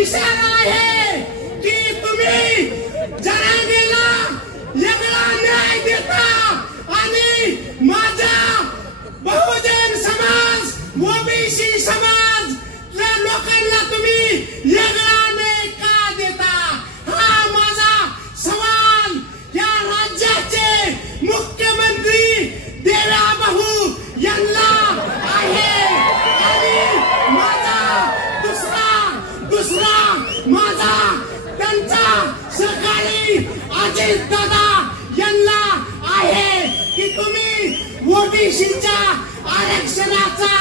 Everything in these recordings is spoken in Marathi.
इशारा आहे की तुम्ही जनांगीला वेगळा न्याय देता आणि माझा बहुजन समाज ओबीसी समाज लोकांना तुम्ही वेगळा न्याय का देता? हा माझा सवाल या राज्याचे मुख्यमंत्री देवाभाऊ यांना आहे। आणि माझा त्यांचा सहकारी अजित दादा यांना आहे की तुम्ही ओबीसीच्या आरक्षणाचा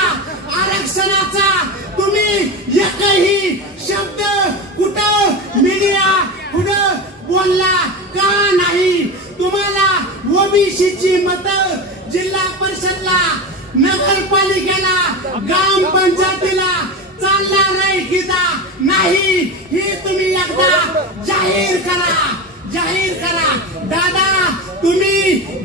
तुम्ही एकही शब्द कुठं मीडिया पुढं बोलला का नाही? तुम्हाला ओबीसीची मतं जिल्हा परिषदला, नगरपालिकेला, ग्रामपंचायतीला चालणार नाही की नाही हे तुम्ही एकदा जाहीर करा। दादा, तुम्ही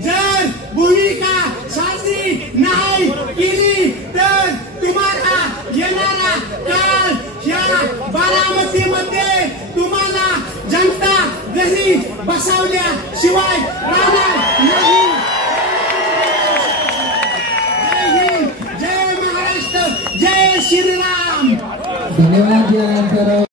जर भूमिका साजरी नाही केली तर तुम्हाला येणारा काळ ह्या बारामतीमध्ये तुम्हाला जनता घरी बसवल्याशिवाय राहणार नाही। जय हिंद, जय महाराष्ट्र, जय श्रीराम। धन्यवाद।